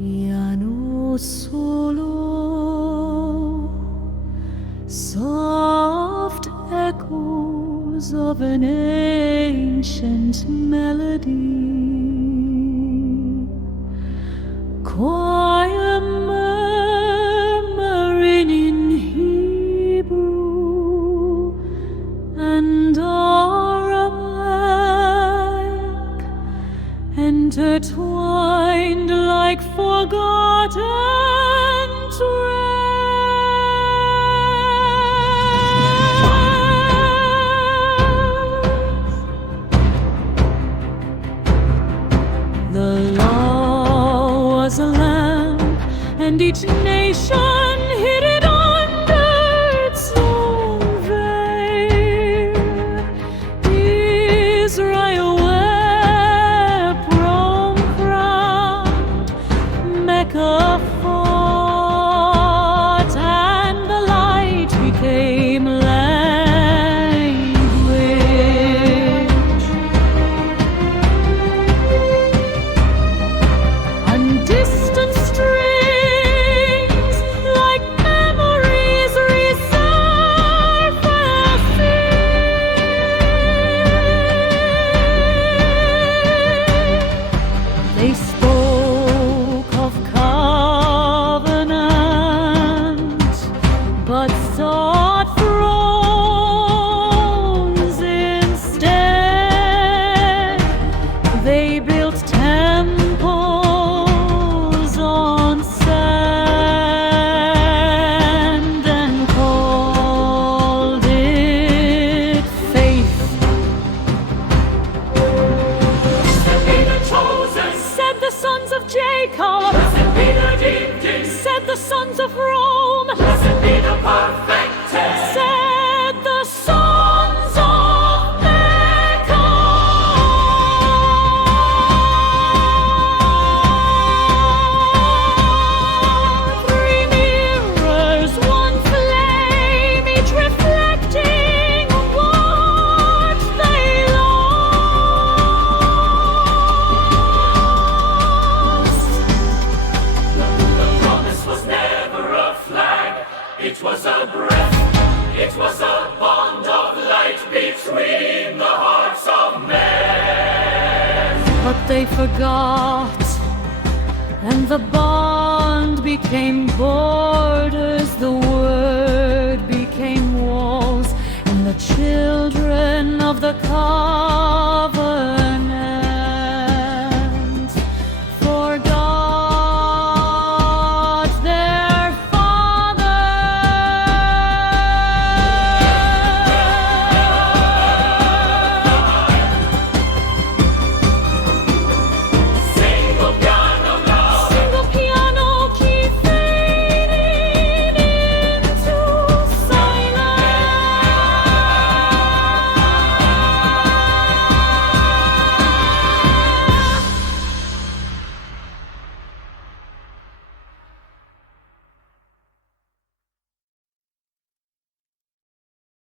piano solo, soft echoes of an ancient melody, choir murmuring in Hebrew and Aramaic, intertwined like forgotten threads. The law was a lamp, and each nation hid it under its own veil. Israel wept, Rome frowned, Mecca fought, and the light became language. On distant strings, like memories resurfacing, they spoke of covenant, but sought thrones instead. They built temples on sand and called it faith. Blessed be the chosen, Said the sons of Jacob, blessed be the redeemed, said the sons of Rome, blessed be the perfected. said the sons of Mecca. Three mirrors, one flame, each reflecting what they lost. The promise was never a flag, it was a breath, it was a bond of light between the hearts of men. But they forgot, and the bond became borders, the word became walls, and the children of the covenant